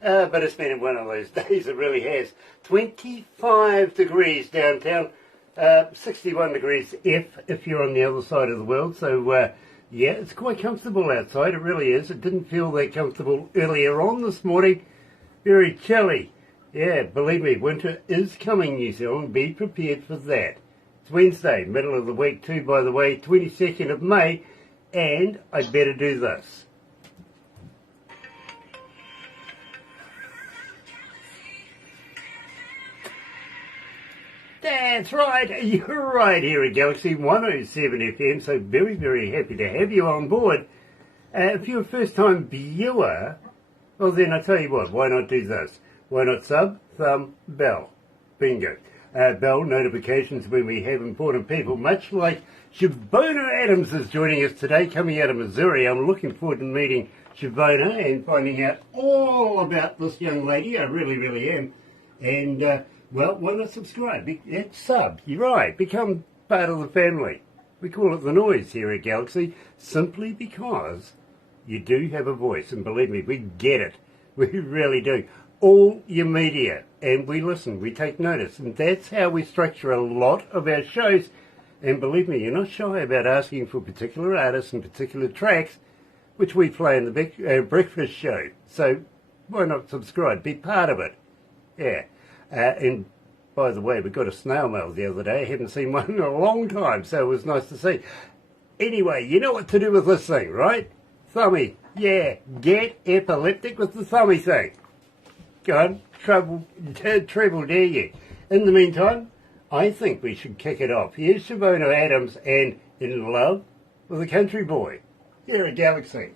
But it's been one of those days, it really has. 25 degrees downtown, 61 degrees if you're on the other side of the world. So, yeah, it's quite comfortable outside, it really is. It didn't feel that comfortable earlier on this morning. Very chilly. Yeah, believe me, winter is coming, New Zealand. Be prepared for that. It's Wednesday, middle of the week too, by the way, 22nd of May, and I'd better do this. That's right, you're right here at Galaxy 107 FM, so very, very happy to have you on board. If you're a first-time viewer, well then I tell you what, why not do this? Why not sub, thumb, bell? Bingo. Bell notifications when we have important people, much like Chavonna Adams is joining us today, coming out of Missouri. I'm looking forward to meeting Chavonna and finding out all about this young lady. I really, really am. And, well, why not subscribe? Sub, you're right. Become part of the family. We call it the noise here at Galaxy, simply because you do have a voice. And believe me, we get it. We really do. All your media. And we listen. We take notice. And that's how we structure a lot of our shows. And believe me, you're not shy about asking for particular artists and particular tracks, which we play in the big breakfast show. So why not subscribe? Be part of it. Yeah. And by the way, we got a snail mail the other day. I haven't seen one in a long time, so it was nice to see. Anyway, you know what to do with this thing, right? Thummy. Yeah, get epileptic with the thummy thing. Go on, treble dare you. In the meantime, I think we should kick it off. Here's Chavonna Adams and In Love with a Country Boy here at Galaxy.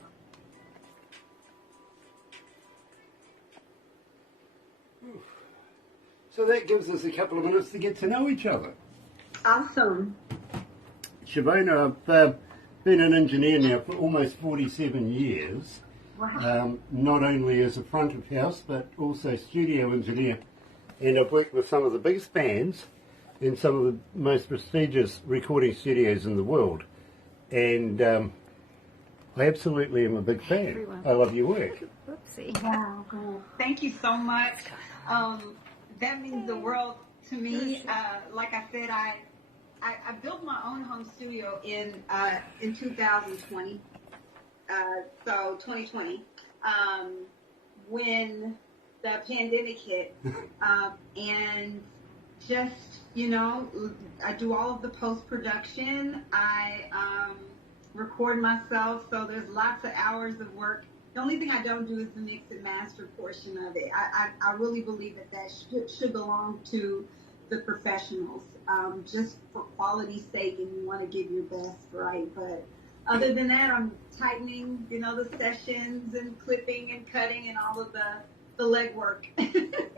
So that gives us a couple of minutes to get to know each other. Awesome. Chavonna, I've been an engineer now for almost 47 years. Wow. Not only as a front of house, but also studio engineer. And I've worked with some of the biggest bands in some of the most prestigious recording studios in the world. And I absolutely am a big fan. Everyone. I love your work. Whoopsie. Wow. Thank you so much. That means the world to me. Like I said, I built my own home studio in 2020. So 2020, when the pandemic hit, and just, you know, I do all of the post-production. I record myself, so there's lots of hours of work. The only thing I don't do is the mix and master portion of it. I really believe that should belong to the professionals, just for quality's sake, and you want to give your best, right? But other than that, I'm tightening, you know, the sessions and clipping and cutting and all of the legwork.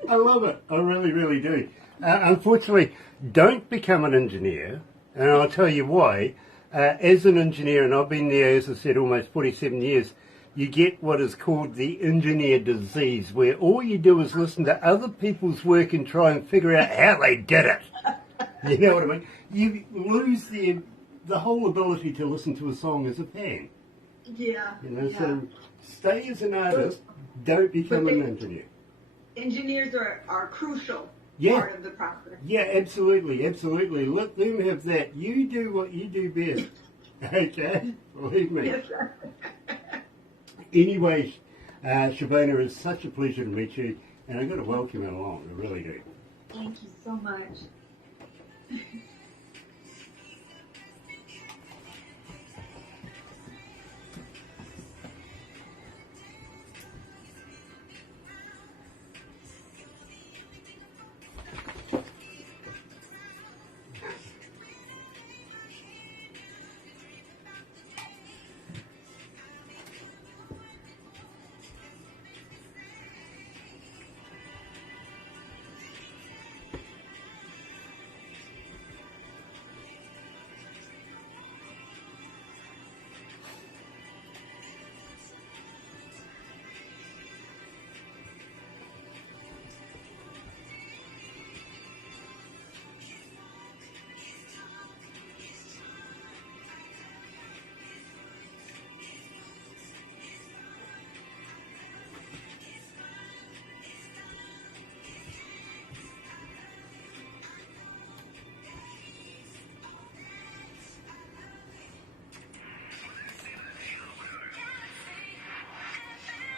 I love it. I really, really do. Unfortunately, don't become an engineer, and I'll tell you why. As an engineer, and I've been there, as I said, almost 47 years, you get what is called the engineer disease, where all you do is listen to other people's work and try and figure out how they did it. You know what I mean? You lose the whole ability to listen to a song as a fan. Yeah. You know, yeah. so stay as an artist, don't become an engineer. Engineers are crucial part of the process. Yeah, absolutely, absolutely. Let them have that. You do what you do best. Okay? Believe me. Yes, sir. Anyway, Chavonna, it's such a pleasure to meet you, and I've got to welcome you along. I really do. Thank you so much.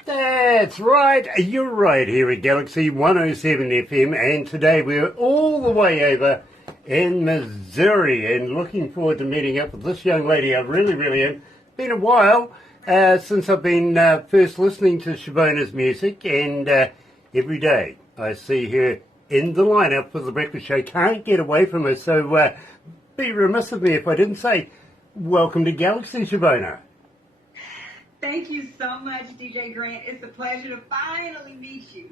That's right, you're right here at Galaxy 107 FM, and today we're all the way over in Missouri and looking forward to meeting up with this young lady. I really am. Been a while since I've been first listening to Chavonna's music, and every day I see her in the lineup for the breakfast show. Can't get away from her, so be remiss of me if I didn't say welcome to Galaxy, Chavonna. Thank you so much, DJ Grant. It's a pleasure to finally meet you.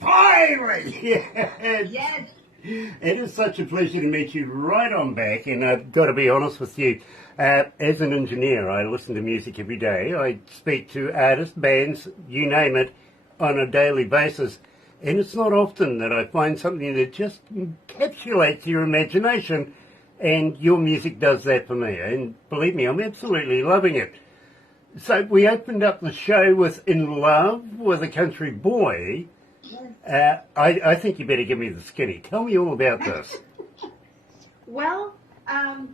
Finally! Yes. Yes. It is such a pleasure to meet you right on back, and I've got to be honest with you. As an engineer, I listen to music every day. I speak to artists, bands, you name it, on a daily basis. And it's not often that I find something that just encapsulates your imagination, and your music does that for me. And believe me, I'm absolutely loving it. So we opened up the show with In Love with a Country Boy. I think you better give me the skinny. Tell me all about this. Well, I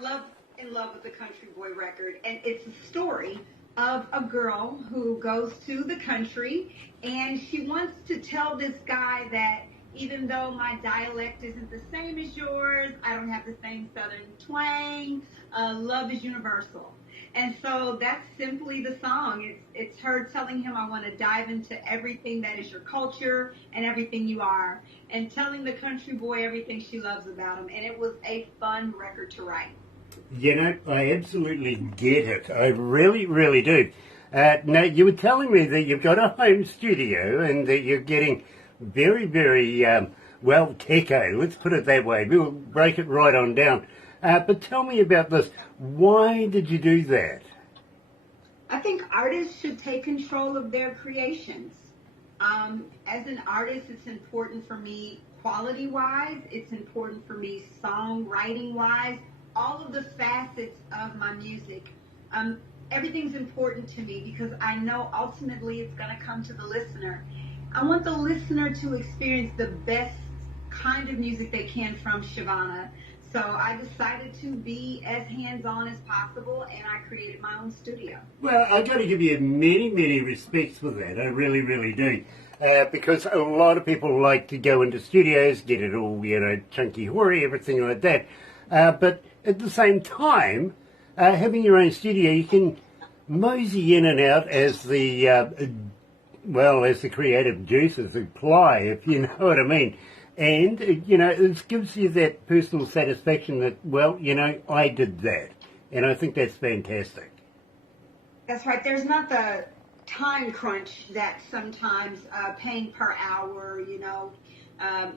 love In Love with a Country Boy record, and it's a story of a girl who goes to the country, and she wants to tell this guy that even though my dialect isn't the same as yours, I don't have the same southern twang, love is universal. And so that's simply the song. It's her telling him, I want to dive into everything that is your culture and everything you are, and telling the country boy everything she loves about him. And it was a fun record to write. You know, I absolutely get it. I really do. Now, you were telling me that you've got a home studio and that you're getting very, well, techo. Let's put it that way. We'll break it right on down. But tell me about this. Why did you do that? I think artists should take control of their creations. As an artist, it's important for me quality-wise. It's important for me songwriting-wise. All of the facets of my music. Everything's important to me because I know ultimately it's going to come to the listener. I want the listener to experience the best kind of music they can from Chavonna. So I decided to be as hands-on as possible, and I created my own studio. Well, I've got to give you many respects for that. I really do. Because a lot of people like to go into studios, get it all, chunky hoary, everything like that. But at the same time, having your own studio, you can mosey in and out as the, as the creative juices apply, if you know what I mean. And, it gives you that personal satisfaction that, I did that. And I think that's fantastic. That's right. There's not the time crunch that sometimes paying per hour,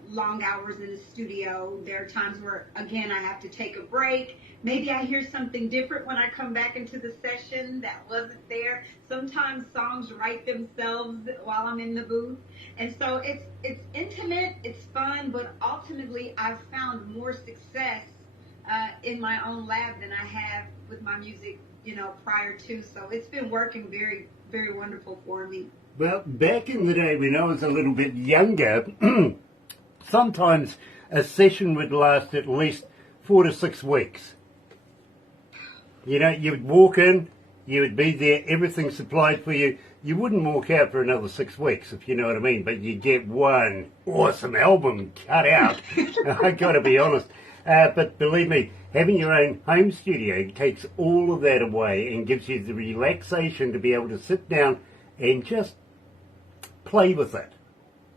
long hours in the studio. There are times where, again, I have to take a break. Maybe I hear something different when I come back into the session that wasn't there. Sometimes songs write themselves while I'm in the booth. And so it's intimate, it's fun, but ultimately I've found more success in my own lab than I have with my music, prior to. So it's been working very, very wonderful for me. Well, back in the day when I was a little bit younger, sometimes a session would last at least 4 to 6 weeks. You'd walk in, you would be there, everything supplied for you. You wouldn't walk out for another 6 weeks, if you know what I mean, but you get one awesome album cut out. I've got to be honest. But believe me, having your own home studio takes all of that away and gives you the relaxation to be able to sit down and just play with it.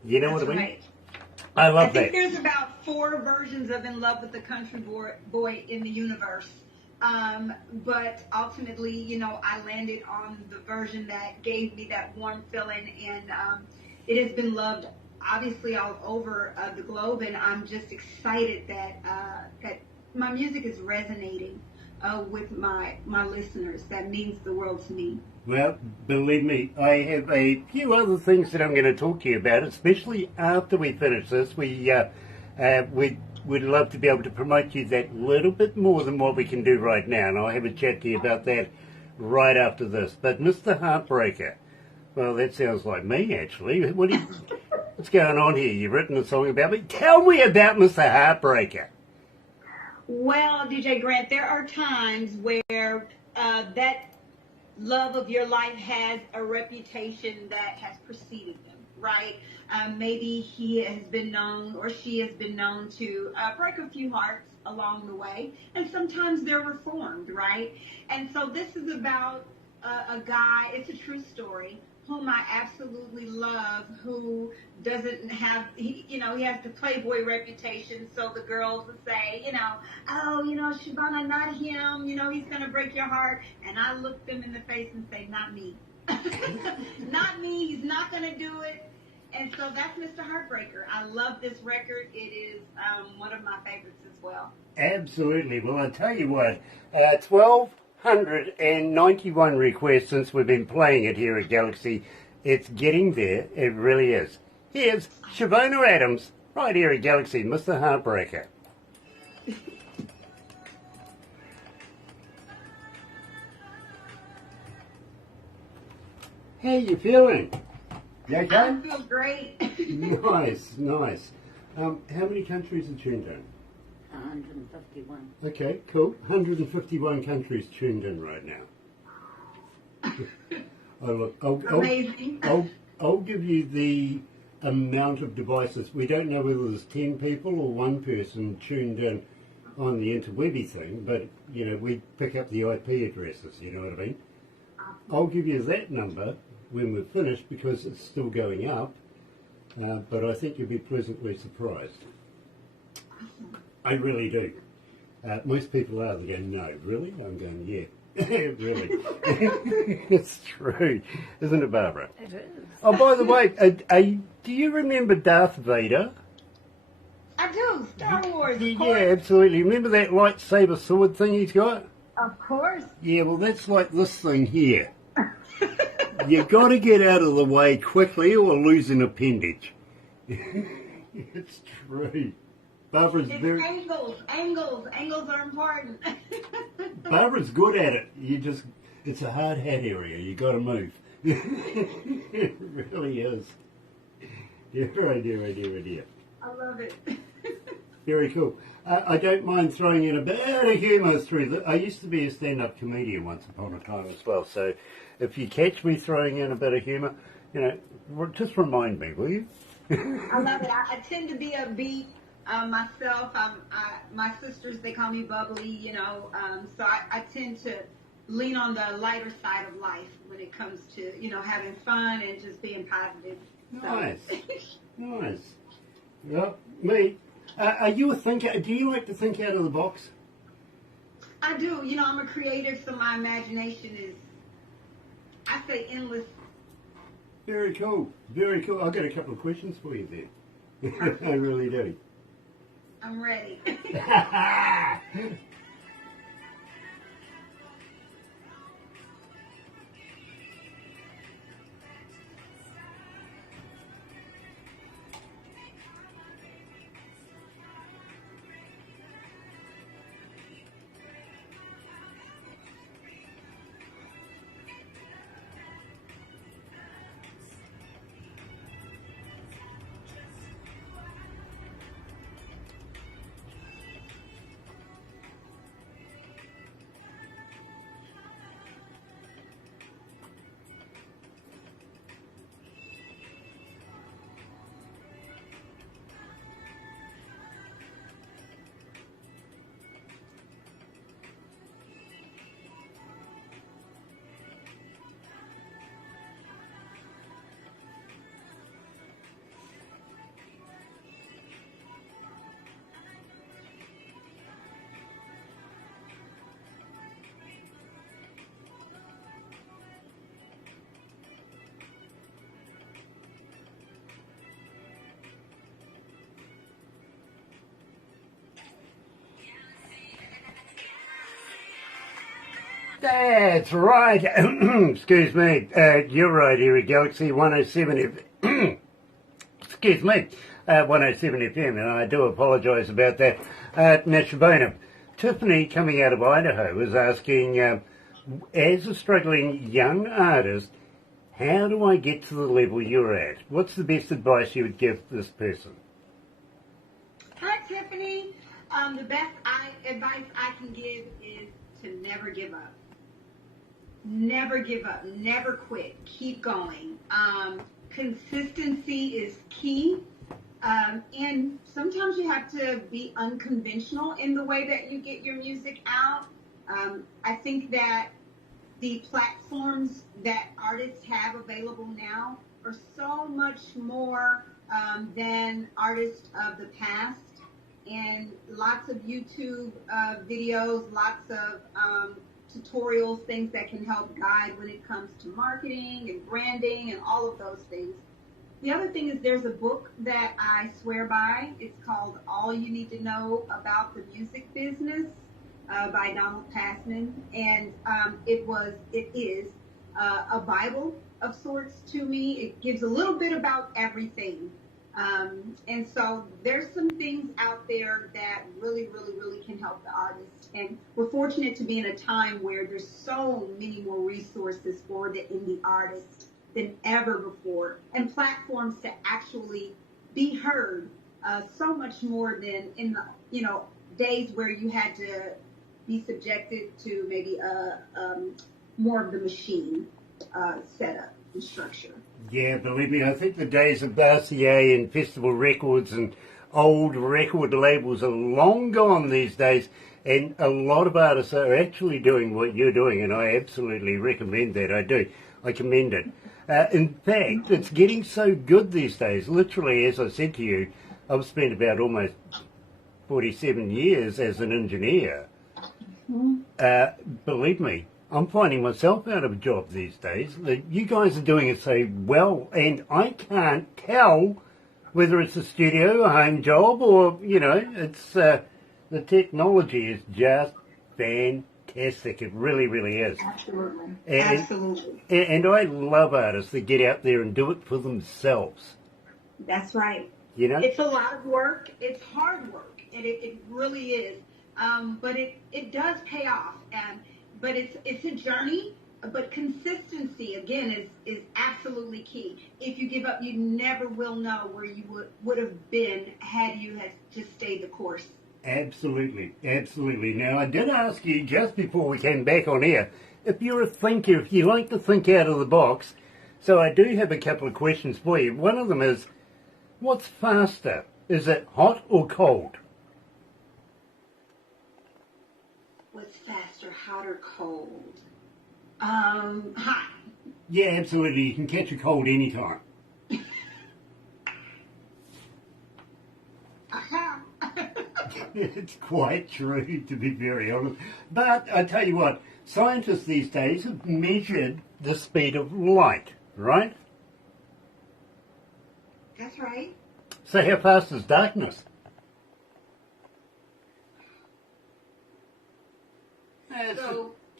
You know what I mean? Right. I love that. I think there's about 4 versions of In Love with the Country Boy in the universe. But ultimately, I landed on the version that gave me that warm feeling, and it has been loved, obviously, all over the globe, and I'm just excited that my music is resonating with my listeners. That means the world to me. Well, believe me, I have a few other things that I'm going to talk to you about, especially after we finish this. We'd love to be able to promote you that little bit more than what we can do right now, and I'll have a chat to you about that right after this. But Mr. Heartbreaker, well, that sounds like me, actually. What's going on here? You've written a song about me. Tell me about Mr. Heartbreaker. Well, DJ Grant, there are times where that love of your life has a reputation that has preceded them, right? Maybe he has been known or she has been known to break a few hearts along the way, and sometimes they're reformed, right? And so this is about a guy, it's a true story, whom I absolutely love, who doesn't have, he has the playboy reputation, so the girls would say, oh, Chavonna, not him, he's going to break your heart. And I look them in the face and say, not me. Not me, he's not going to do it. And so that's Mr. Heartbreaker. I love this record. It is one of my favorites as well. Absolutely. Well, I tell you what, 1,291 requests since we've been playing it here at Galaxy. It's getting there. It really is. Here's Chavonna Adams, right here at Galaxy, Mr. Heartbreaker. How you feeling? You okay? I feel great. Nice, nice. How many countries are tuned in? 151. Okay, cool. 151 countries tuned in right now. Amazing. I'll give you the amount of devices. We don't know whether there's 10 people or one person tuned in on the interwebby thing, but, we pick up the IP addresses, you know what I mean? I'll give you that number when we're finished because it's still going up, but I think you'll be pleasantly surprised. I really do. Most people are. They're going, no, really? I'm going, yeah, really. It's true. Isn't it, Barbara? It is. Oh, by the way, do you remember Darth Vader? I do. Star Wars, of Yeah, course. absolutely. Remember that lightsaber sword thing he's got? Of course. Yeah, well, that's like this thing here. You've got to get out of the way quickly or lose an appendage. It's true. Barbara's It's very... Angles are important. Barbara's good at it. It's a hard hat area. You got to move. It really is. Dear. I love it. Very cool. I don't mind throwing in a bit of humour through. I used to be a stand-up comedian once upon a time as well. So if you catch me throwing in a bit of humour, just remind me, will you? I love it. I tend to be upbeat myself. My sisters, they call me bubbly, so I tend to lean on the lighter side of life when it comes to, having fun and just being positive. Nice. Nice. Well, me, are you a thinker? Do you like to think out of the box? I do. I'm a creative, so my imagination is, I say, endless. Very cool. Very cool. I've got a couple of questions for you there. I really do. I'm ready. That's right. Excuse me. You're right here at Galaxy 107 Excuse me. 107 FM, and I do apologise about that. Now, Chavonna, Tiffany, coming out of Idaho, is asking, as a struggling young artist, how do I get to the level you're at? What's the best advice you would give this person? Hi, Tiffany. The best advice I can give is to never give up. never give up, never quit, keep going. Consistency is key. And sometimes you have to be unconventional in the way that you get your music out. I think that the platforms that artists have available now are so much more than artists of the past. And lots of YouTube videos, lots of tutorials, things that can help guide when it comes to marketing and branding and all of those things. The other thing is there's a book that I swear by. It's called All You Need to Know About the Music Business by Donald Passman. And it is a Bible of sorts to me. It gives a little bit about everything. And so there's some things out there that really, really, really can help the artist. And we're fortunate to be in a time where there's so many more resources for the indie artist than ever before, and platforms to actually be heard so much more than in the days where you had to be subjected to maybe more of the machine setup and structure. Yeah, believe me, I think the days of RCA and Festival Records and old record labels are long gone these days, and a lot of artists are actually doing what you're doing, and I absolutely recommend that. I do. I commend it. In fact, it's getting so good these days. Literally, as I said to you, I've spent about almost 47 years as an engineer. Believe me, I'm finding myself out of a job these days. You guys are doing it so well, and I can't tell whether it's a studio, a home job, or, it's the technology is just fantastic. It really, really is. Absolutely. Absolutely. And I love artists that get out there and do it for themselves. That's right. It's a lot of work. It's hard work, and it really is. But it does pay off. But it's a journey. But consistency, again, is absolutely key. If you give up, you never will know where you would have been had you had just stayed the course. Absolutely, absolutely. Now, I did ask you just before we came back on air, if you're a thinker, if you like to think out of the box. So I do have a couple of questions for you. One of them is, what's faster? Is it hot or cold? What's faster, hot or cold? Hot. Yeah, absolutely. You can catch a cold anytime. It's quite true, to be very honest. But I tell you what, scientists these days have measured the speed of light, right? That's right. So how fast is darkness? That's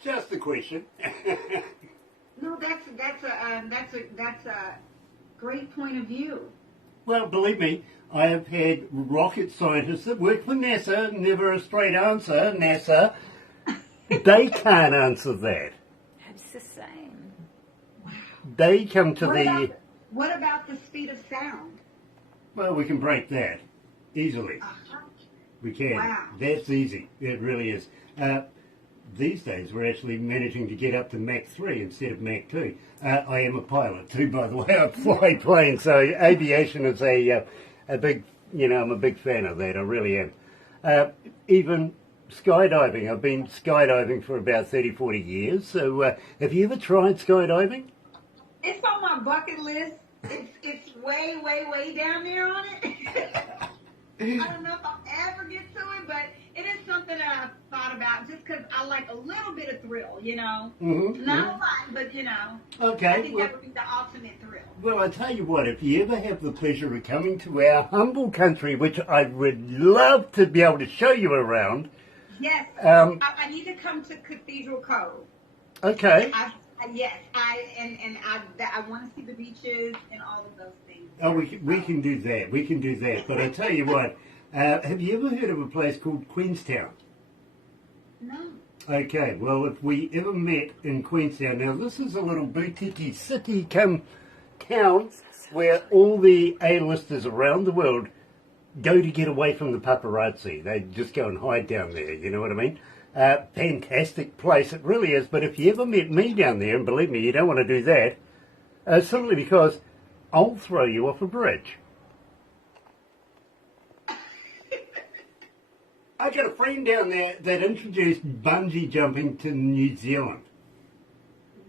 just a question. No, that's a great point of view. Well, believe me, I have had rocket scientists that work for NASA, never a straight answer, NASA. They can't answer that. It's the same. Wow. They come to What about the speed of sound? Well, we can break that easily. We can. Wow. That's easy. It really is. These days, we're actually managing to get up to Mach 3 instead of Mach 2. I am a pilot too, by the way. I fly planes, so aviation is a big, I'm a big fan of that. I really am. Even skydiving. I've been skydiving for about 30, 40 years. So have you ever tried skydiving? It's on my bucket list. It's way, way, way down there on it. I don't know if I'll ever get to it, but it is something that I've thought about just because I like a little bit of thrill, Mm-hmm. Not a lot, but, Okay. I think that would be the ultimate thrill. Well, I tell you what, if you ever have the pleasure of coming to our humble country, which I would love to be able to show you around. Yes. I need to come to Cathedral Cove. Okay. Yes. I want to see the beaches and all of those things. Oh, we can do that. We can do that. But I tell you what, have you ever heard of a place called Queenstown? No. Okay, well, if we ever met in Queenstown, now this is a little boutique city come town where all the A-listers around the world go to get away from the paparazzi. They just go and hide down there, you know what I mean? Fantastic place, it really is. But if you ever met me down there, and believe me, you don't want to do that, simply because I'll throw you off a bridge. I got a friend down there that introduced bungee jumping to New Zealand.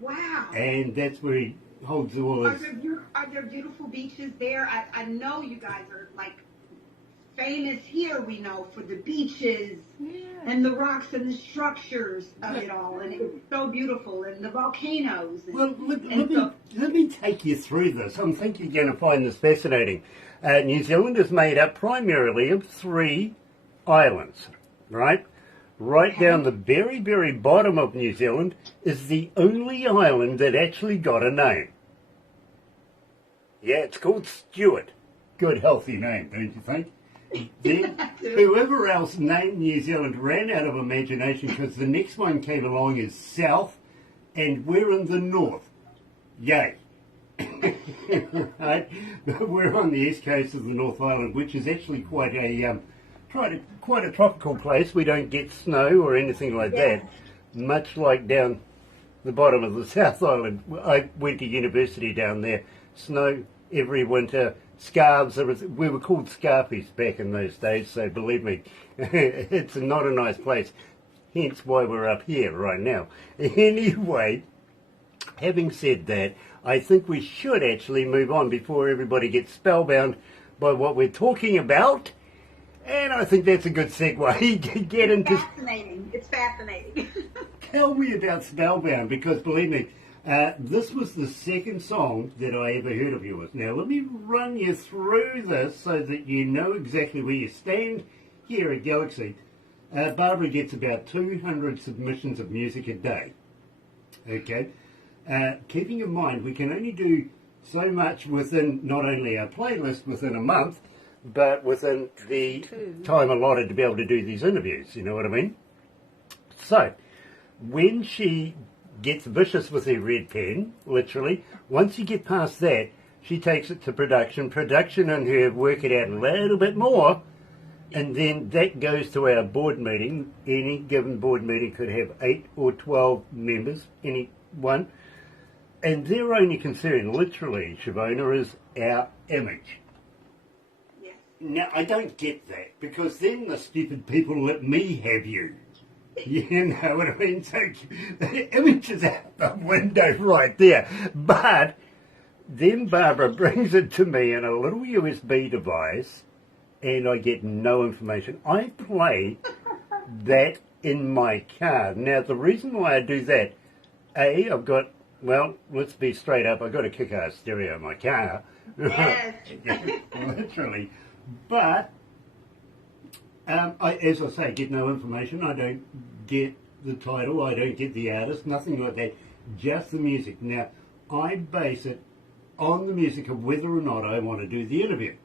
Wow. And that's where he holds all his... Are there beautiful beaches there? I know you guys are like famous here, we know, for the beaches and the rocks and the structures of it all. And it's so beautiful. And the volcanoes. And, well, let me take you through this. I think you're going to find this fascinating. New Zealand is made up primarily of 3 islands, right? Right down the very, very bottom of New Zealand is the only island that actually got a name. Yeah, it's called Stewart. Good, healthy name, don't you think? Then whoever else named New Zealand ran out of imagination because the next one came along as South, and we're in the north. Yay. Right? We're on the east coast of the North Island, which is actually quite a tropical place. We don't get snow or anything like that, much like down the bottom of the South Island. I went to university down there. Snow every winter, scarves. We were called scarfies back in those days, so believe me, it's not a nice place. Hence why we're up here right now. Anyway, having said that, I think we should actually move on before everybody gets spellbound by what we're talking about. And I think that's a good segue to get into... Fascinating. It's fascinating. Tell me about Spellbound, because believe me, this was the second song that I ever heard of yours. Now, let me run you through this so that you know exactly where you stand here at Galaxy. Barbara gets about 200 submissions of music a day. Okay? Keeping in mind, we can only do so much within not only our playlist within a month, but within the time allotted to be able to do these interviews, you know what I mean? So, when she gets vicious with her red pen, literally, once you get past that, she takes it to production. Production and her work it out a little bit more, and then that goes to our board meeting. Any given board meeting could have 8 or 12 members, any one, and their only concern, literally, Chavonna, is our image. Now, I don't get that, because then the stupid people let me have you. You know what I mean? So the image is out the window right there. But then Barbara brings it to me in a little USB device, and I get no information. I play that in my car. Now, the reason why I do that, I've got, well, let's be straight up, I've got a kick-ass stereo in my car. Yes. Literally. But, as I say, get no information. I don't get the title. I don't get the artist. Nothing like that. Just the music. Now, I base it on the music of whether or not I want to do the interview.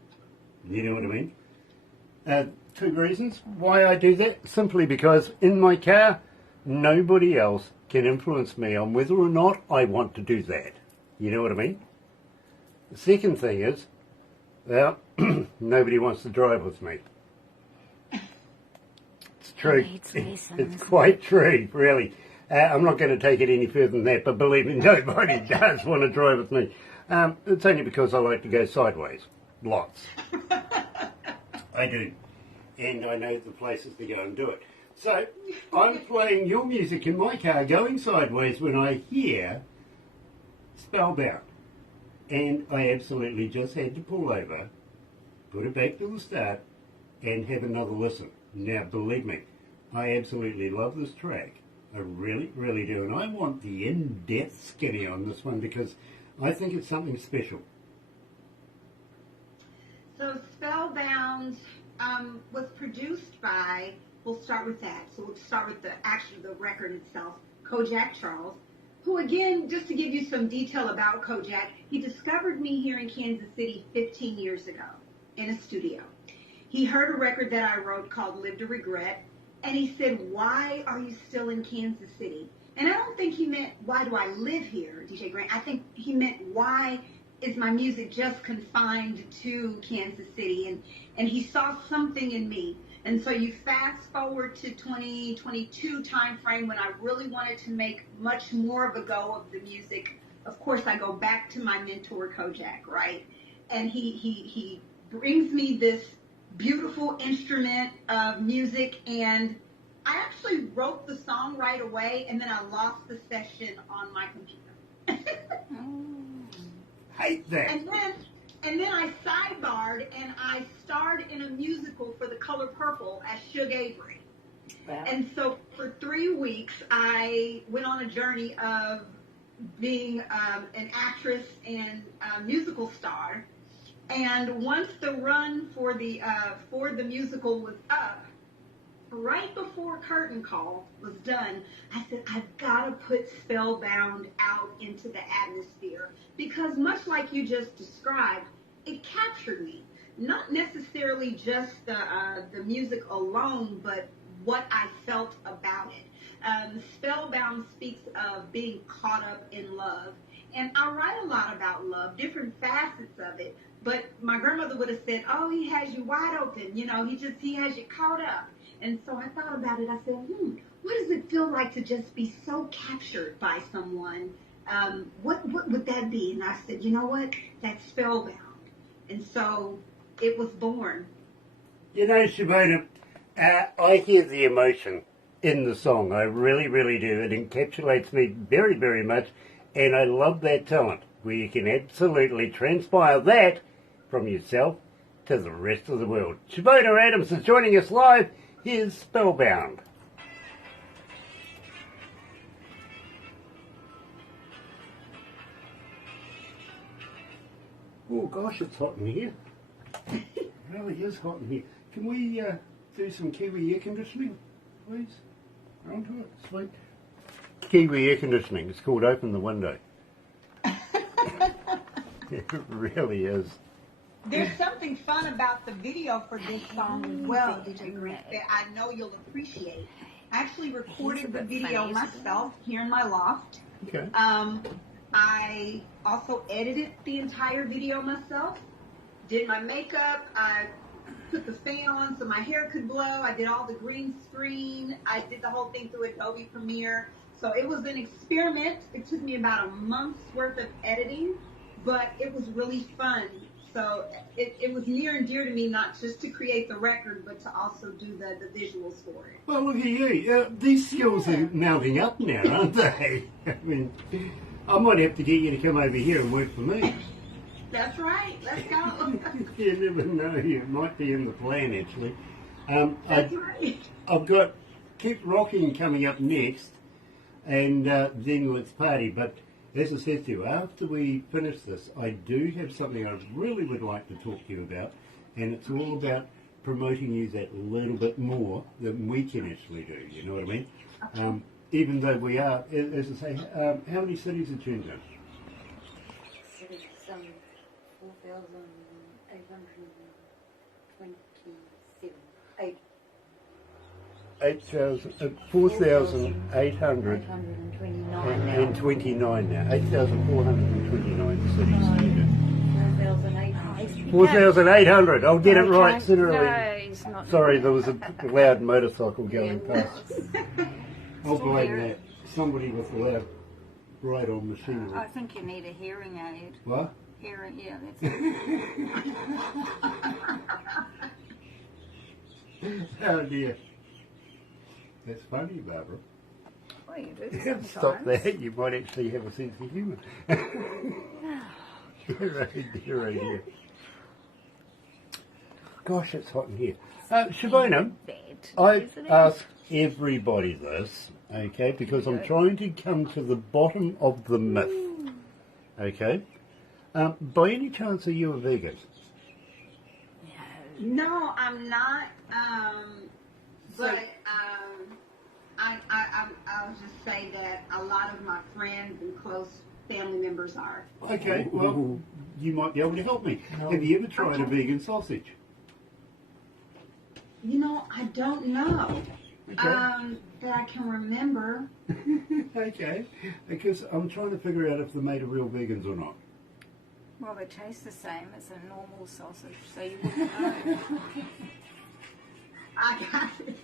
You know what I mean? 2 reasons why I do that. Simply because in my car, nobody else can influence me on whether or not I want to do that. You know what I mean? The second thing is, well, nobody wants to drive with me. It's true. It's quite true, really. I'm not going to take it any further than that, but believe me, nobody does want to drive with me. It's only because I like to go sideways. Lots. I do. And I know the places to go and do it. So, I'm playing your music in my car going sideways when I hear Spellbound. And I absolutely just had to pull over, put it back to the start, and have another listen. Now, believe me, I absolutely love this track. I really, really do. And I want the in-depth skinny on this one because I think it's something special. So Spellbound was produced by, we'll start with that. So we'll start with the record itself, Kojak Charles, who, again, just to give you some detail about Kojak, he discovered me here in Kansas City 15 years ago in a studio. He heard a record that I wrote called Live to Regret, and he said, why are you still in Kansas City? And I don't think he meant, why do I live here, DJ Grant? I think he meant, why is my music just confined to Kansas City? And he saw something in me And so you fast forward to 2022 time frame when I really wanted to make much more of a go of the music. Of course, I go back to my mentor, Kojak, right? And he brings me this beautiful instrument of music, and I actually wrote the song right away, and then I lost the session on my computer. Hate that. And then I sidebarred and I starred in a musical for The Color Purple as Suge Avery. Wow. And so for 3 weeks, I went on a journey of being an actress and a musical star. And once the run for the musical was up, right before curtain call was done, I said, I've got to put Spellbound out into the atmosphere, because much like you just described, it captured me. Not necessarily just the music alone, but what I felt about it. Spellbound speaks of being caught up in love. And I write a lot about love, different facets of it. But my grandmother would have said, oh, he has you wide open. You know, he has you caught up. And so I thought about it. I said, what does it feel like to just be so captured by someone? What would that be? And I said, you know what? That's Spellbound. And so it was born. You know, Chavonna, I hear the emotion in the song. I really, really do. It encapsulates me very, very much. And I love that talent, where you can absolutely transpire that from yourself to the rest of the world. Chavonna Adams is joining us live. Here's Spellbound. Oh gosh, it's hot in here. It really is hot in here. Can we do some Kiwi air conditioning, please? Onto it, sweet. Kiwi air conditioning. It's called Open the Window. It really is. There's something fun about the video for this song as well, DJ Green, that I know you'll appreciate. I actually recorded the video myself here in my loft. Okay. I also edited the entire video myself, did my makeup, I put the fan on so my hair could blow, I did all the green screen, I did the whole thing through Adobe Premiere. So it was an experiment. It took me about a month's worth of editing, but it was really fun. So it was near and dear to me, not just to create the record, but to also do the visuals for it. Well, look at you. These skills are mounting up now, aren't they? I mean, I might have to get you to come over here and work for me. That's right. Let's go. You never know. You might be in the plan, actually. That's right. I've got Keep Rocking coming up next, and then let's party. But as I said to you, after we finish this, I do have something I really would like to talk to you about, and it's all about promoting you that little bit more than we can actually do, you know what I mean? Even though we are, as I say, how many cities are tuned in? Cities, 4,829 now. 8,429 cities tuned in. 4,800. I'll get it right sooner or later. Sorry, there was a loud motorcycle going past. I'll blame that. Somebody with a loud ride-on machinery. I think you need a hearing aid. What? Hearing, yeah, that's it. Oh dear. That's funny, Barbara. Well, you do sometimes. Stop that. You might actually have a sense of humour. Dear. Gosh, it's hot in here. Chavonna, I ask everybody this, okay, because I'm trying to come to the bottom of the myth, okay? By any chance, are you a vegan? No, I'm not. But I'll just say that a lot of my friends and close family members are. Okay, well, you might be able to help me. Have you ever tried a vegan sausage? You know, I don't know. Okay. That I can remember. Okay, because I'm trying to figure out if they're made of real vegans or not. Well, they taste the same as a normal sausage, so you wouldn't know. I got it.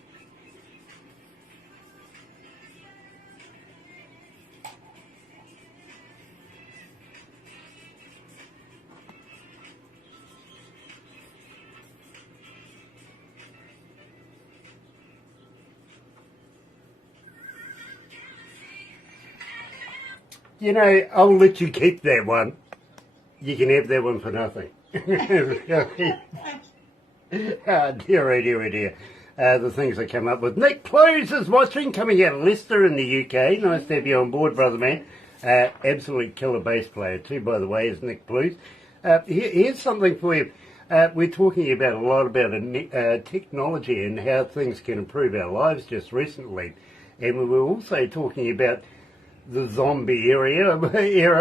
You know, I'll let you keep that one. You can have that one for nothing. Oh, dear, oh dear, oh dear. The things I come up with. Nick Clues is watching, coming out of Leicester in the UK. Nice to have you on board, brother man. Absolute killer bass player too, by the way, is Nick Clues. Here's something for you. We're talking about a lot about technology and how things can improve our lives just recently. And we were also talking about the zombie era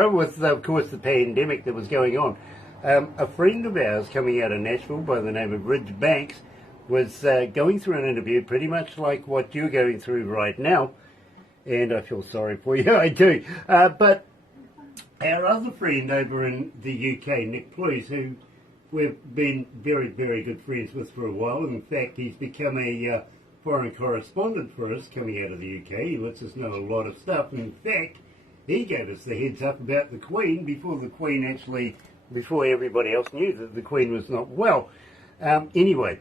with, of course, the pandemic that was going on. A friend of ours coming out of Nashville by the name of Ridge Banks was going through an interview pretty much like what you're going through right now, and I feel sorry for you, I do. But our other friend over in the UK, Nick Please, who we've been very, very good friends with for a while. In fact, he's become a foreign correspondent for us coming out of the UK. He lets us know a lot of stuff. In fact, he gave us the heads up about the Queen before everybody else knew that the Queen was not well. Anyway,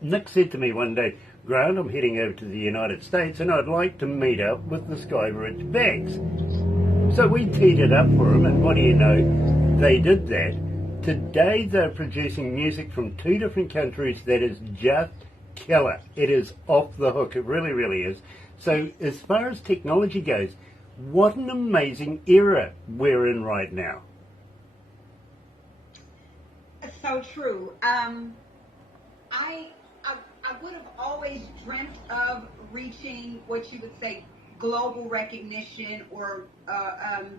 Nick said to me one day, Grant, I'm heading over to the United States and I'd like to meet up with this guy Rich Banks. So we teed it up for him, and what do you know, they did that. Today they're producing music from 2 different countries that is just killer. It is off the hook. It really, really is. So as far as technology goes, what an amazing era we're in right now. So true. I would have always dreamt of reaching what you would say global recognition, or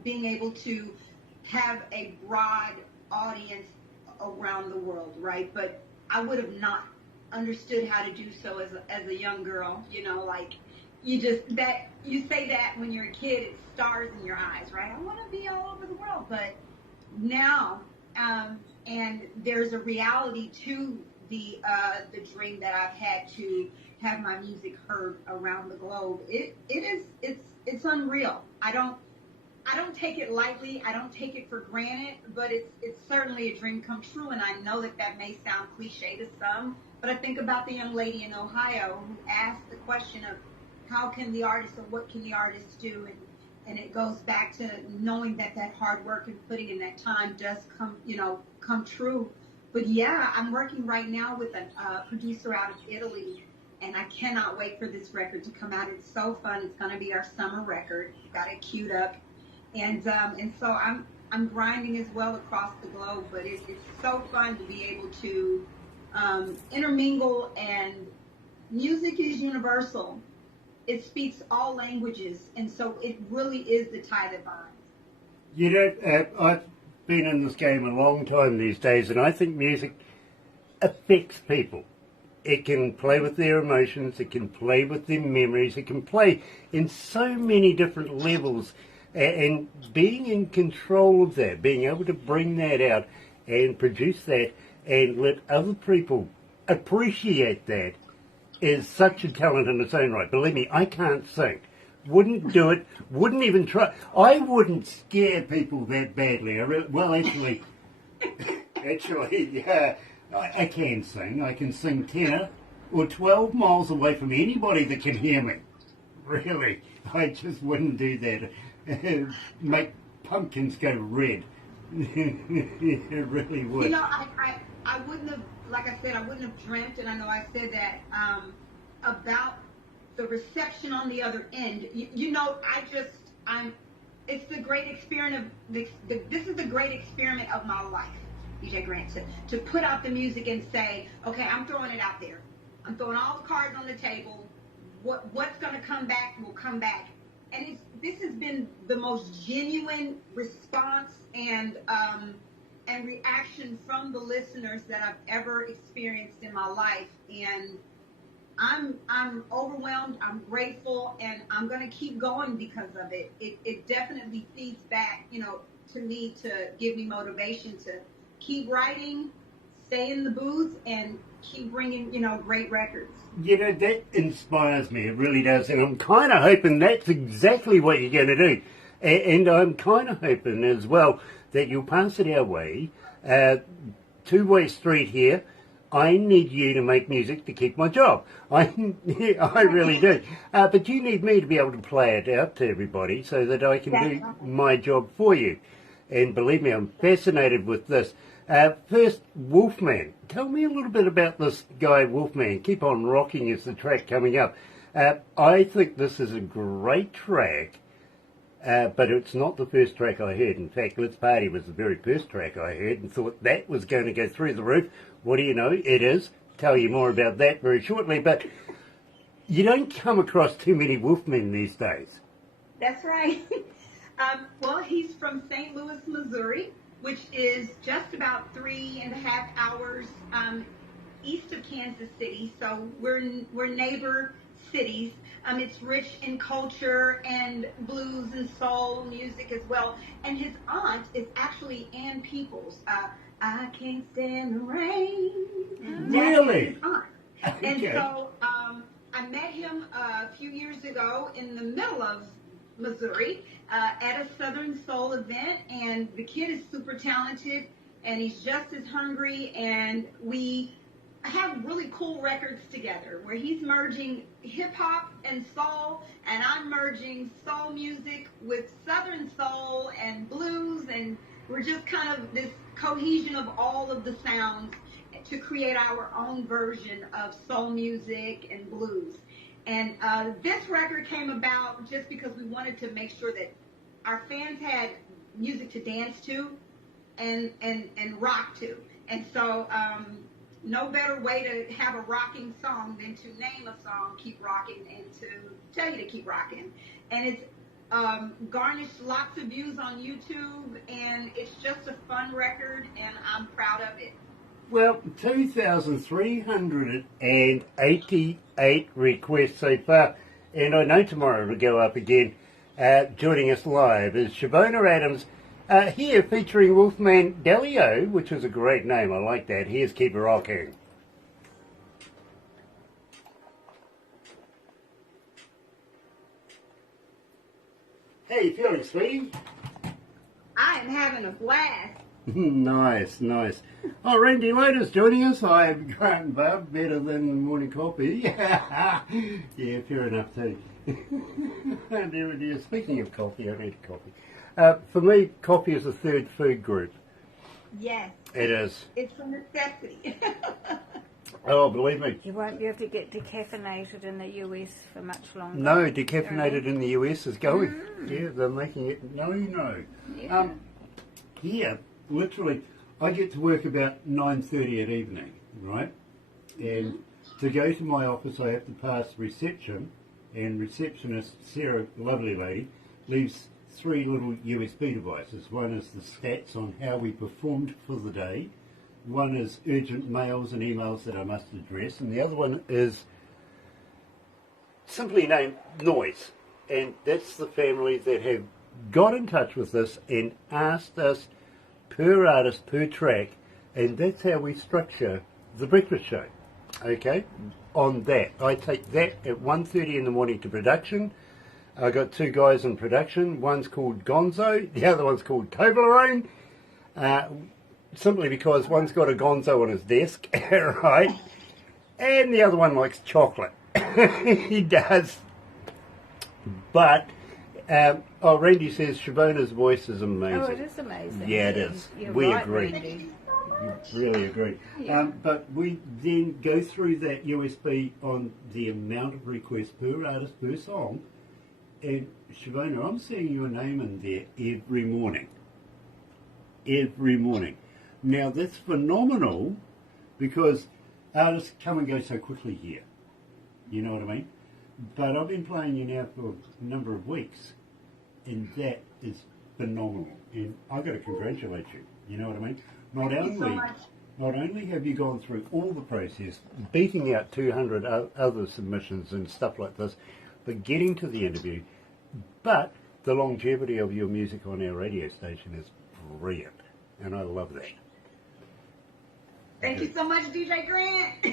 being able to have a broad audience around the world, right? But I would have not understood how to do so as a young girl. You know, like you say that when you're a kid, it stars in your eyes, right? I want to be all over the world, but now, and there's a reality to the dream that I've had to have my music heard around the globe. It's unreal. I don't take it lightly. I don't take it for granted, but it's certainly a dream come true. And I know that may sound cliche to some, but I think about the young lady in Ohio who asked the question of how can the artist, or what can the artist do, and it goes back to knowing that hard work and putting in that time does come true. But yeah, I'm working right now with a producer out of Italy, and I cannot wait for this record to come out. It's so fun. It's going to be our summer record. We've got it queued up, and so I'm grinding as well across the globe. But it's so fun to be able to intermingle, and music is universal. It speaks all languages, and so it really is the tie that binds. You know, I've been in this game a long time these days, and I think music affects people. It can play with their emotions, it can play with their memories, it can play in so many different levels, and being in control of that, being able to bring that out and produce that and let other people appreciate that is such a talent in its own right. Believe me, I can't sing. Wouldn't do it, wouldn't even try. I wouldn't scare people that badly. Yeah, I can sing. I can sing 10 or 12 miles away from anybody that can hear me. Really, I just wouldn't do that. Make pumpkins go red. It really would. You know, I wouldn't have, like I said, I wouldn't have dreamt, and I know I said that, about the reception on the other end. You know, it's the great experiment this is the great experiment of my life, DJ Grant, to put out the music and say, okay, I'm throwing it out there. I'm throwing all the cards on the table. What's going to come back will come back. And this has been the most genuine response and reaction from the listeners that I've ever experienced in my life. And I'm overwhelmed, I'm grateful, and I'm going to keep going because of it. It definitely feeds back, to me, to give me motivation to keep writing, stay in the booth and keep bringing, you know, great records. You know, that inspires me, it really does, and I'm kind of hoping that's exactly what you're going to do. And I'm kind of hoping as well that you'll pass it our way. Two-way street here. I need you to make music to keep my job. I really do. But you need me to be able to play it out to everybody so that I can do my job for you. And believe me, I'm fascinated with this. First, Wolfman. Tell me a little bit about this guy, Wolfman. Keep on Rocking is the track coming up. I think this is a great track, but it's not the first track I heard. In fact, Let's Party was the very first track I heard and thought that was going to go through the roof. What do you know? It is. Tell you more about that very shortly. But you don't come across too many Wolfmen these days. That's right. Well, he's from St. Louis, Missouri, which is just about 3.5 hours east of Kansas City. So we're neighbor cities. It's rich in culture and blues and soul music as well. And his aunt is actually Ann Peoples. I can't stand the rain. Really? His aunt. Okay. And so I met him a few years ago in the middle of Missouri at a Southern Soul event, and the kid is super talented and he's just as hungry, and we have really cool records together where he's merging hip-hop and soul, and I'm merging soul music with Southern soul and blues, and we're just kind of this cohesion of all of the sounds to create our own version of soul music and blues. And this record came about just because we wanted to make sure that our fans had music to dance to and rock to. And so no better way to have a rocking song than to name a song, Keep Rocking, and to tell you to keep rocking. And it's garnished lots of views on YouTube, and it's just a fun record, and I'm proud of it. Well, 2,388 requests so far, and I know tomorrow will go up again. Joining us live is Chavonna Adams, here featuring Wolfman Delio, which is a great name, I like that. Here's Keep It Rocking. How you feeling, sweetie? I am having a blast. Nice, nice. Oh, Randy Loder's joining us. I am Grant Bub, better than morning coffee. Yeah, fair enough too. Speaking of coffee, I need coffee. For me, coffee is the third food group. Yes. It is. It's a necessity. Oh, believe me. You won't be able to get decaffeinated in the US for much longer. No, decaffeinated in the US is going. Yeah, they're making it no. Yeah. Here, literally, I get to work about 9:30 at evening, right? And to go to my office, I have to pass reception, and receptionist, Sarah, lovely lady, leaves 3 little USB devices. One is the stats on how we performed for the day. One is urgent mails and emails that I must address, and the other one is simply named Noise. And that's the family that have got in touch with us and asked us per artist, per track, and that's how we structure the breakfast show. Okay? On that. I take that at 1:30 in the morning to production. I got 2 guys in production. One's called Gonzo, the other one's called Toblerone. Simply because one's got a Gonzo on his desk, right? And the other one likes chocolate. He does. But, Randy says Chavonna's voice is amazing. Oh, it is amazing. Yeah, it is. You're We right, agree. Randy. We really agree. Yeah. But we then go through that USB on the amount of requests per artist, per song. And Chavonna, I'm seeing your name in there every morning. Every morning. Now, that's phenomenal because artists come and go so quickly here. You know what I mean? But I've been playing you now for a number of weeks, and that is phenomenal. And I've got to congratulate you. You know what I mean? Not only have you gone through all the process, beating out 200 other submissions and stuff like this, but getting to the interview, but the longevity of your music on our radio station is brilliant, and I love that. Thank you so much, DJ Grant.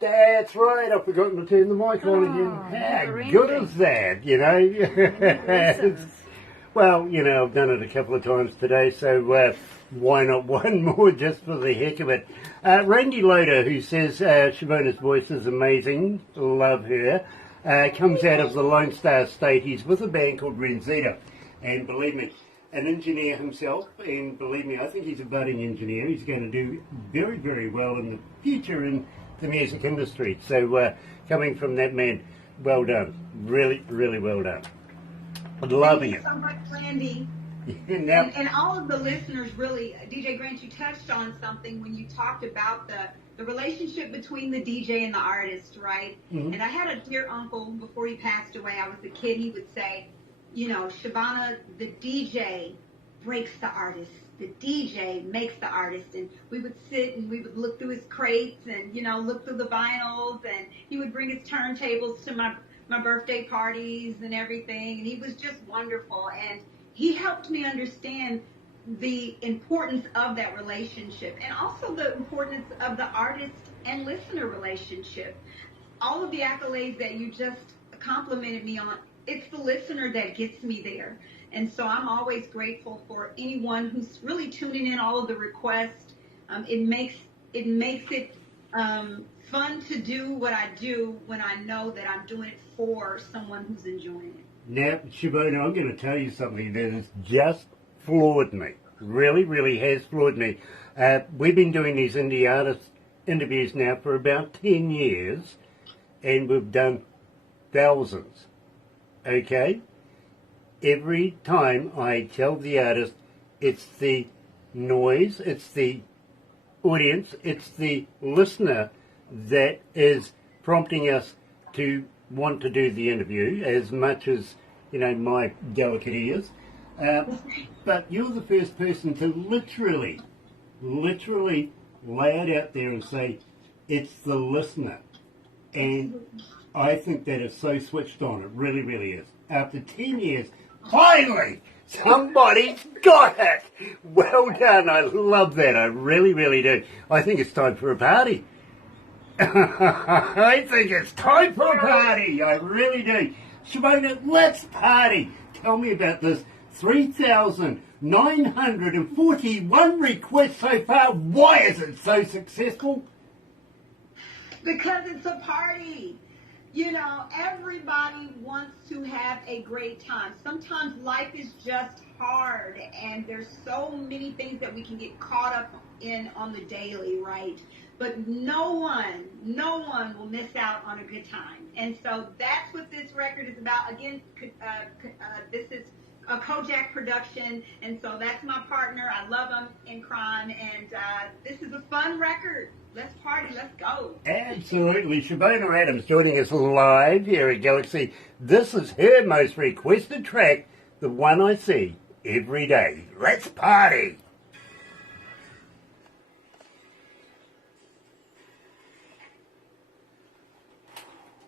That's right, I've forgotten to turn the mic on again. How good is that, you know? Well, you know, I've done it a couple of times today, so why not one more just for the heck of it. Randy Loader, who says Chavonna's voice is amazing, love her, comes out of the Lone Star State. He's with a band called Renzita, and believe me, an engineer himself, and believe me, I think he's a budding engineer. He's going to do very, very well in the future in the music industry. So coming from that man, well done. Really, really well done. Loving it. Thank you so much, Randy. Now, And all of the listeners, really, DJ Grant, you touched on something when you talked about the relationship between the DJ and the artist, right? Mm-hmm. And I had a dear uncle, before he passed away, I was a kid, he would say, you know, Chavonna, the DJ breaks the artist. The DJ makes the artist. And we would sit and we would look through his crates and, you know, look through the vinyls, and he would bring his turntables to my birthday parties and everything. And he was just wonderful. And he helped me understand the importance of that relationship, and also the importance of the artist and listener relationship. All of the accolades that you just complimented me on, it's the listener that gets me there. And so I'm always grateful for anyone who's really tuning in, all of the requests. It makes it fun to do what I do when I know that I'm doing it for someone who's enjoying it. now, Chavonna, I'm going to tell you something that has just floored me. Really, really has floored me. We've been doing these indie artist interviews now for about 10 years, and we've done thousands. Okay? Every time I tell the artist, it's the noise, it's the audience, it's the listener that is prompting us to want to do the interview as much as, you know, my delicate ears. But you're the first person to literally lay it out there and say, it's the listener. And I think that is so switched on. It really, really is. After 10 years, finally, somebody's got it. Well done. I love that. I really, really do. I think it's time for a party. I think it's time for a party. I really do. Chavonna, let's party. Tell me about this 3,941 requests so far. Why is it so successful? Because it's a party. You know, everybody wants to have a great time. Sometimes life is just hard, and there's so many things that we can get caught up in on the daily, right? But no one will miss out on a good time. And so that's what this record is about. Again, this is a Kojak production, and so that's my partner. I love him in crime, and this is a fun record. Let's party. Let's go. Absolutely. Chavonna Adams joining us live here at Galaxy. This is her most requested track, the one I see every day. Let's party.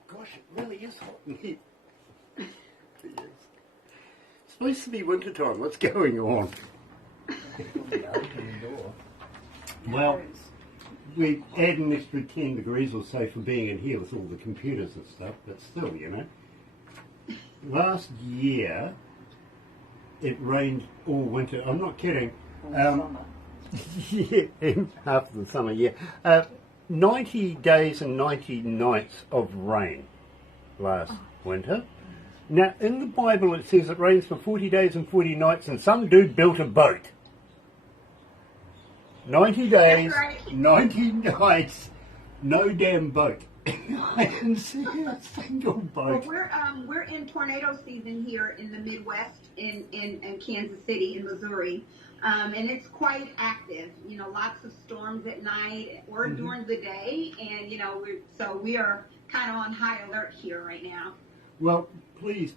Gosh, it really is hot in here. It's supposed to be winter time. What's going on? Well, we add an extra 10 degrees or so for being in here with all the computers and stuff, but still, you know. Last year, it rained all winter. I'm not kidding. Yeah, in half of the summer, yeah. 90 days and 90 nights of rain last winter. Now, in the Bible it says it rains for 40 days and 40 nights, and some dude built a boat. 90 days, That's right. 90 nights, no damn boat. I didn't see a single Well, boat. we're in tornado season here in the Midwest, in Kansas City, in Missouri, and it's quite active. You know, lots of storms at night or during the day, and you know, we are kind of on high alert here right now. Well, please.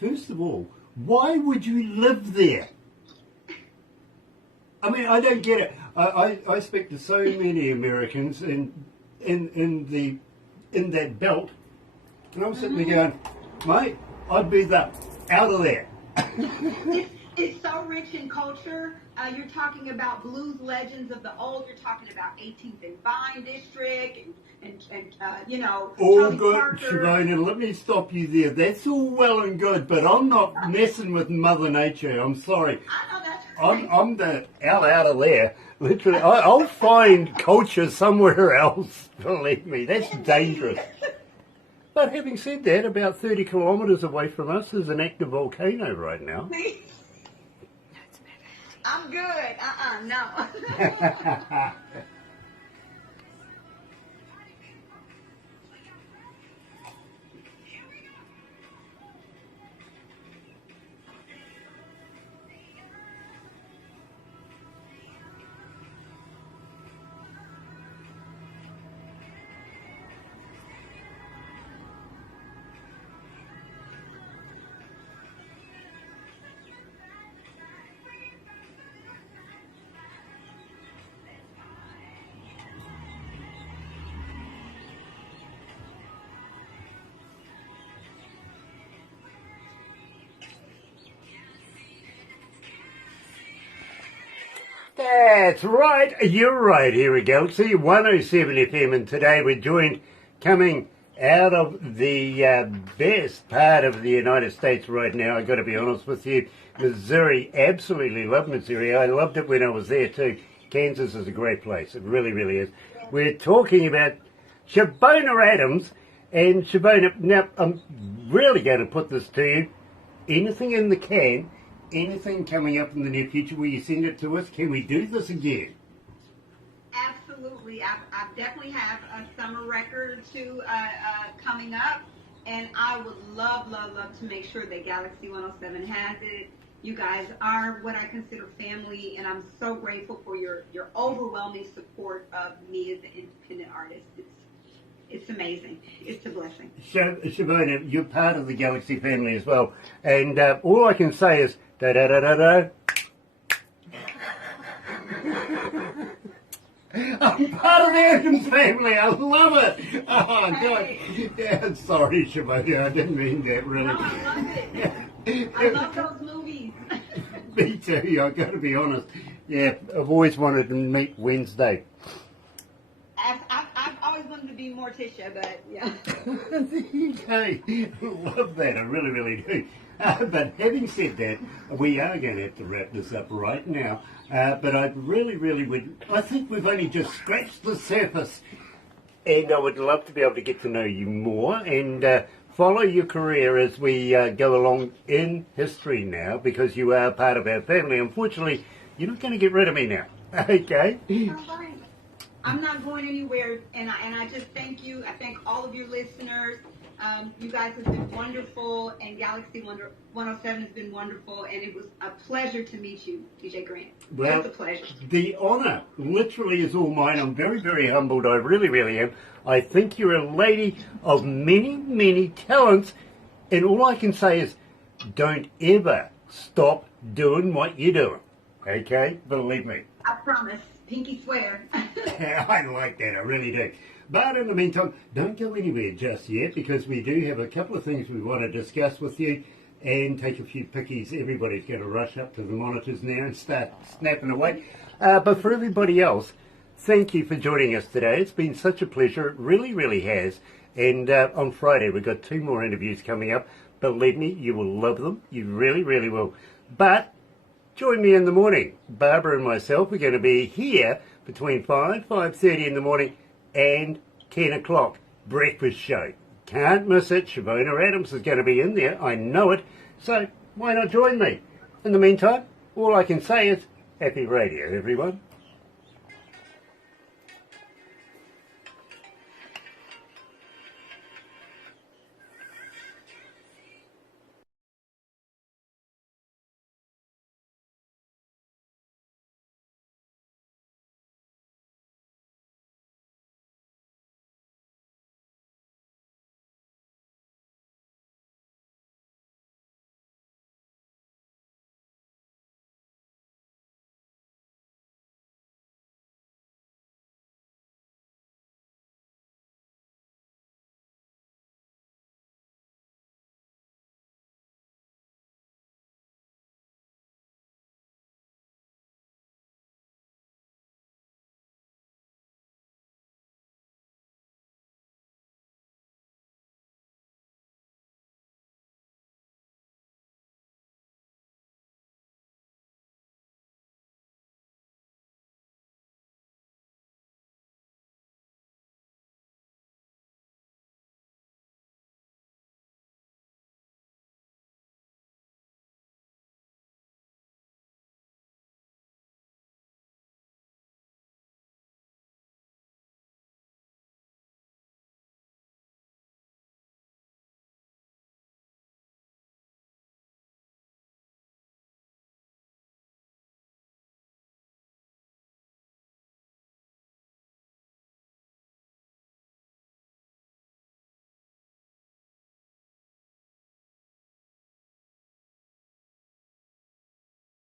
First of all, why would you live there? I mean, I don't get it. I speak to so many Americans in that belt, and I'm sitting there going, mate, I'd be out of there. It's so rich in culture. You're talking about blues legends of the old. You're talking about 18th and Vine District and you know, All Charlie good, Parker. Chavonna, let me stop you there. That's all well and good, but I'm not messing with Mother Nature. I'm sorry. I know that's right. I'm the out of there. Literally, I'll find culture somewhere else. Believe me, that's dangerous. But having said that, about 30 kilometres away from us is an active volcano right now. I'm good. No. That's right, you're right here at Galaxy 107 FM, and today we're joined coming out of the best part of the United States right now. I've got to be honest with you, Missouri. Absolutely love Missouri. I loved it when I was there too. Kansas is a great place. It really, really is. We're talking about Chavonna Adams, and Chavonna, now I'm really going to put this to you. Anything in the can, anything coming up in the near future where you send it to us, can we do this again? Absolutely. I definitely have a summer record or two coming up, and I would love to make sure that Galaxy 107 has it. You guys are what I consider family, and I'm so grateful for your overwhelming support of me as an independent artist. It's amazing. It's a blessing. Chavonna, you're part of the Galaxy family as well, and all I can say is da-da-da-da-da. I'm part of the Adams family. I love it. Oh, God. Yeah, sorry, Chavonna. I didn't mean that, really. No, I love it. I love those movies. Me too, I've got to be honest. Yeah, I've always wanted to meet Wednesday. I've always wanted to be Morticia, but yeah. Okay, love that. I really, really do. But having said that, we are going to have to wrap this up right now. But I really, really would. I think we've only just scratched the surface, and I would love to be able to get to know you more and follow your career as we go along in history now, because you are part of our family. Unfortunately, you're not going to get rid of me now. Okay. All right. I'm not going anywhere, and I just thank you. I thank all of your listeners. You guys have been wonderful, and Galaxy 107 has been wonderful, and it was a pleasure to meet you, DJ Grant. Well, it was a pleasure. The honour literally is all mine. I'm very, very humbled. I really, really am. I think you're a lady of many, many talents, and all I can say is don't ever stop doing what you're doing. Okay? Believe me. I promise. Pinky swear. I like that, I really do. But in the meantime, don't go anywhere just yet, because we do have a couple of things we want to discuss with you and take a few pickies. Everybody's going to rush up to the monitors now and start snapping away. But for everybody else, thank you for joining us today. It's been such a pleasure. It really, really has. And on Friday, we've got 2 more interviews coming up. Believe me, you will love them. You really, really will. But join me in the morning. Barbara and myself, we're going to be here between 5:30 in the morning and 10 o'clock. Breakfast show. Can't miss it. Chavonna Adams is going to be in there. I know it. So why not join me? In the meantime, all I can say is happy radio, everyone.